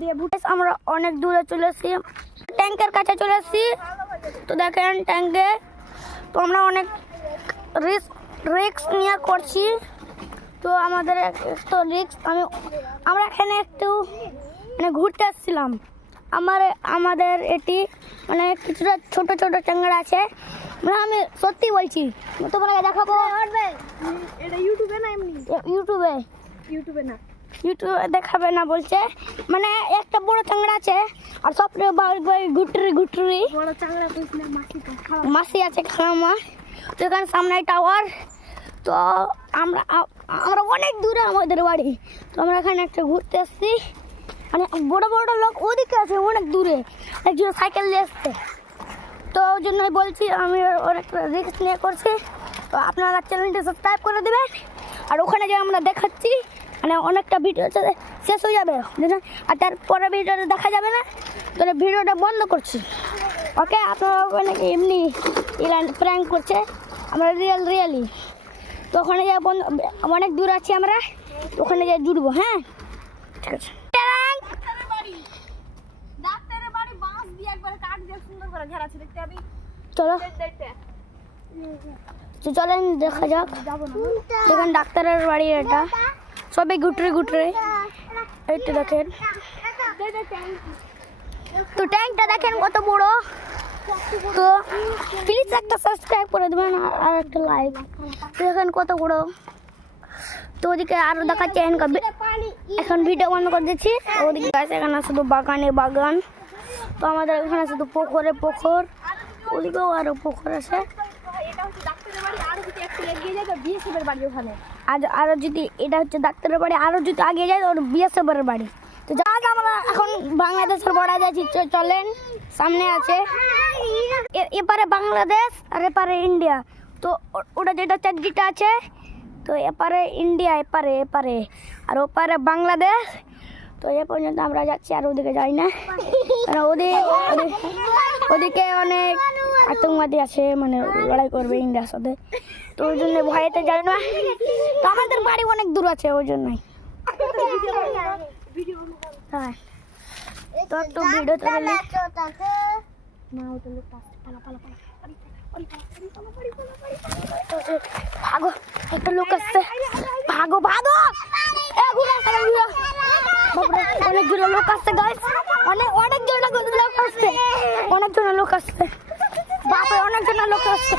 দিয়ে আমরা অনেক দূরে চলে এসেছি, ট্যাঙ্কের কাছে চলে এসেছি। তো দেখেন ট্যাঙ্কে তো আমরা অনেক রিস্ক নিয়ে করছি। তো আমাদের তো রিস্ক আমরা এখানে একটু মানে ঘুরতে আসছিলাম। আমাদের এটি মানে কিছুটা ছোট ছোট ট্যাঙ্গার আছে, মানে আমি সত্যি বলছি, তোমাকে দেখাবো। এটা ইউটিউবে না এমনি? ইউটিউবে না, ইউটিউবে দেখাবে না বলছে। মানে একটা বড় চাংড়া আছে আর সব ঘুটরি বড় চাংড়া কইছ না, মাসি আছে খালামা। তো এখানে সামনে টাওয়ার। তো আমরা অনেক দূরে আমাদের বাড়ি। তো আমরা এখানে একটা ঘুরতে আসছি, মানে বড় বড় লোক ওদিকে আছে অনেক দূরে, একজন সাইকেল নিয়ে আসছে। তো ওই জন্যই বলছি আমি অনেক রিস্ক নিয়ে করছি। তো আপনারা চ্যানেলটি সাবস্ক্রাইব করে দেবেন। আর ওখানে যে আমরা দেখাচ্ছি মানে অনেকটা ভিডিও শেষ হয়ে যাবে, আর তারপরে ভিডিওটা দেখা যাবে না, তাহলে ভিডিওটা বন্ধ করছি। ওকে, আপনারা ওখানে এমনি প্র্যাঙ্ক করছে, আমরা রিয়েলি। তো ওখানে যা অনেক দূর আছি আমরা, ওখানে যা জুড়বো। হ্যাঁ ঠিক আছে। ডাক্তারের বাড়ি বাঁশ দিয়ে একবার কাট দিয়ে সুন্দর করে ঘেরা আছে, দেখতে পাবি। চলো চলেন দেখা যাক। দেখেন ডাক্তারের বাড়ি এটা, সবাই ঘুটরে এইটা দেখেন। তো ট্যাঙ্কটা দেখেন কত বড়। তো প্লিজ একটা সাবস্ক্রাইব করে দেবেন আর একটা লাইক। দেখেন কত বড়। তো ওদিকে আরো দেখাচ্ছে, এখন ভিডিও বন্ধ করে দিচ্ছি। ওদিকে আছে এখানে শুধু বাগান। তো আমাদের এখানে শুধু পোখর, ওদিকেও আরো পোখর আছে। আরো যদি এটা হচ্ছে ডাক্তারের বাড়ি, আরো যদি আগে যায় ওর বিএসএফের বাড়ি। তো যা আমরা এখন বাংলাদেশের বর্ডার যাচ্ছি, চলেন সামনে আছে এপারে বাংলাদেশ আর এপারে ইন্ডিয়া। তো ওটা যেটা চারদিকটা আছে, তো এপারে ইন্ডিয়া, এপারে আর ওপারে বাংলাদেশ। তো এ পর্যন্ত আমরা যাচ্ছি, আর ওদিকে যাই না, কারণ ওদিকে অনেক আতঙ্কবাদী আছে, মানে লড়াই করবে ইন্ডিয়ার সাথে। তো ওই জন্য ভয়েতে যাই না। তো আমাদের বাড়ি অনেক দূর আছে, ওই জন্যই। হ্যাঁ, তো একটু ভিডিও তুলে ভাগো, একটা লোক আসছে, ভাগো। অনেকগুলো লোক আসছে গাইস, অনেকজন লোক আসছে, বাপরে অনেকজন লোক আসছে।